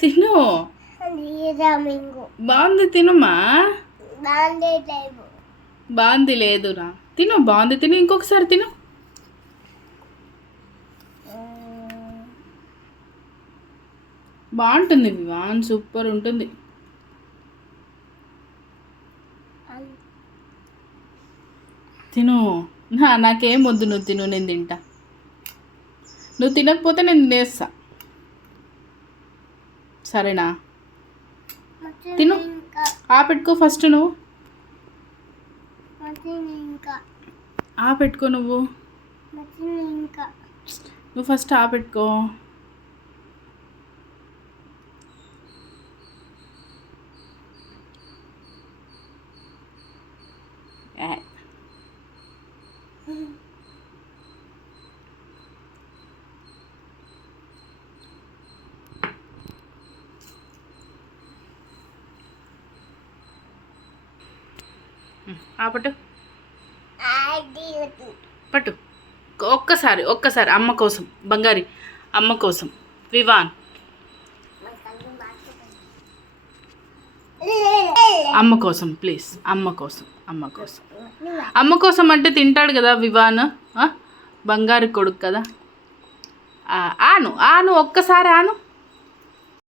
తిను. బాగుంది తినుమా. బాగుంది లేదురా. తిను, బాగుంది తిను, ఇంకొకసారి తిను. బాగుంటుంది వివాన్, సూపర్ ఉంటుంది. తిను. నాకేం వద్దు, నువ్వు తిను, నేను తింటా. నువ్వు తినకపోతే నేను తినేస్తా, సరేనా? తిను. పెట్టుకో ఫస్ట్ నువ్వు. పెట్టుకో నువ్వు ఫస్ట్ పెట్టుకో. పట్టు పట్టు. ఒక్కసారి అమ్మ కోసం, బంగారి అమ్మ కోసం. వివాన్ అమ్మ కోసం ప్లీజ్, అమ్మ కోసం. అమ్మ కోసం అంటే తింటాడు కదా వివాన్, బంగారు కొడుకు కదా. ఆను ఒక్కసారి ఆను.